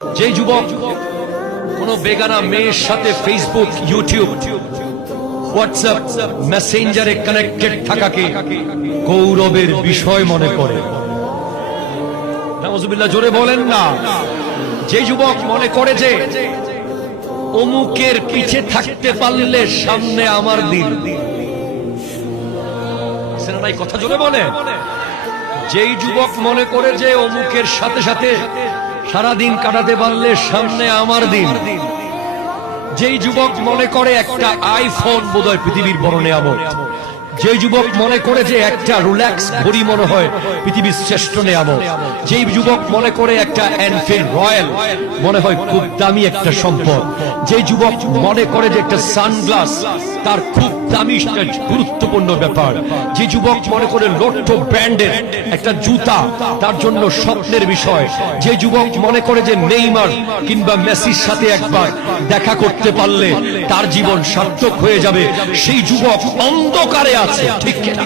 যে যুবক কোন বেগানা মেয়ের সাথে ফেসবুক, ইউটিউব, হোয়াটসঅ্যাপ, মেসেঞ্জারে কানেক্টেড থাকাকে গৌরবের বিষয় মনে করে, নাউজুবিল্লাহ, জোরে বলেন না। যে যুবক মনে করে যে অমুকের পিছে থাকতে পারলে সামনে আমার দিন, নাই কথা জোরে বলে। যেই যুবক মনে করে যে অমুকের সাথে সাথে সারাদিন কাটাতে পারলে সামনে আমার দিন, যেই যুবক মনে করে একটা আইফোন বোধহয় পৃথিবীর বড় নেয়ামত, যে যুবক মনে করে যে একটা রোলেক্স ঘড়ি মনে হয় পৃথিবীর শ্রেষ্ঠ নেয়ামত, যেই যুবক মনে করে একটা এনফিল্ড রয়্যাল মনে হয় খুব দামি একটা সম্পদ, যে যুবক মনে করে যে একটা সানগ্লাস তার খুব দামি গুরুত্বপূর্ণ ব্যাপার, যে যুবক মনে করে লোট্টো ব্র্যান্ডের একটা জুতা তার জন্য স্বপ্নের বিষয়, যে যুবক মনে করে যে নেইমার কিংবা মেসির সাথে একবার দেখা করতে পারলে তার জীবন সার্থক হয়ে যাবে, সেই যুবক অন্ধকারে আছে, ঠিক কিনা?